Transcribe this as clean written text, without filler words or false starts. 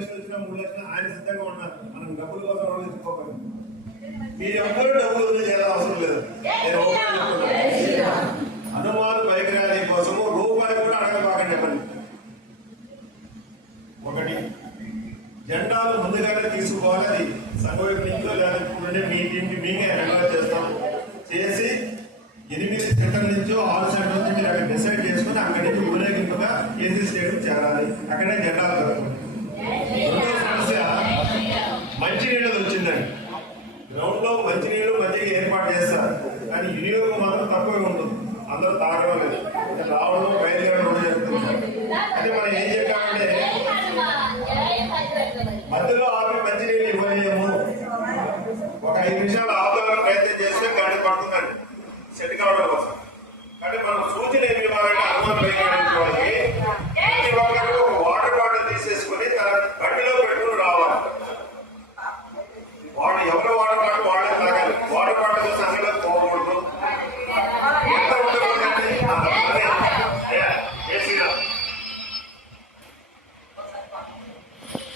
లక్షలు వచ్చినా 3 లక్షలు ఆయన సిద్ధంగా ఉన్నారు. మనం డబ్బుల కోసం ఆలోచించుకోవాలి. మీరు ఎవ్వరూ డబ్బులు చేయాల్సిన అవసరం లేదు. హనుమాన్ బైక్ ర్యాలీ కోసము రూపాయి కూడా అడగబాకండి. చెప్పండి. ఒకటి, జెండాలు ముందుగానే తీసుకోవాలి. అది సంఘం ఇంట్లో లేకపోతే మీ టీంకి మీకే అలవాటు చేస్తాం చేసి 8 సెంటర్ నుంచో 6 సెంటర్ నుంచి అక్కడ డిసైడ్ చేసుకుని అక్కడి నుంచి ఊరేగింపుగా ఏసీ స్టేడియం చేరాలి. అక్కడే జెండాలు జరుగుతుంది. రెండో సమస్య మంచినీళ్ళు వచ్చిందండి. గ్రౌండ్ లో మంచినీళ్ళు మధ్య ఏర్పాటు చేస్తారు, కానీ వినియోగం మాత్రం తక్కువగా ఉంటుంది. అందరూ తాగడం లేదు, రావడం బయలుదేరడం జరుగుతుంది. అంటే మనం ఏం చెప్పామంటే మధ్యలో ఆపి మంచినీళ్ళు ఇవ్వలేము. ఒక 5 నిమిషాలు ఆపడానికి ప్రయత్నం చేస్తే గంట పడుతుందండి సెట్ కావడం.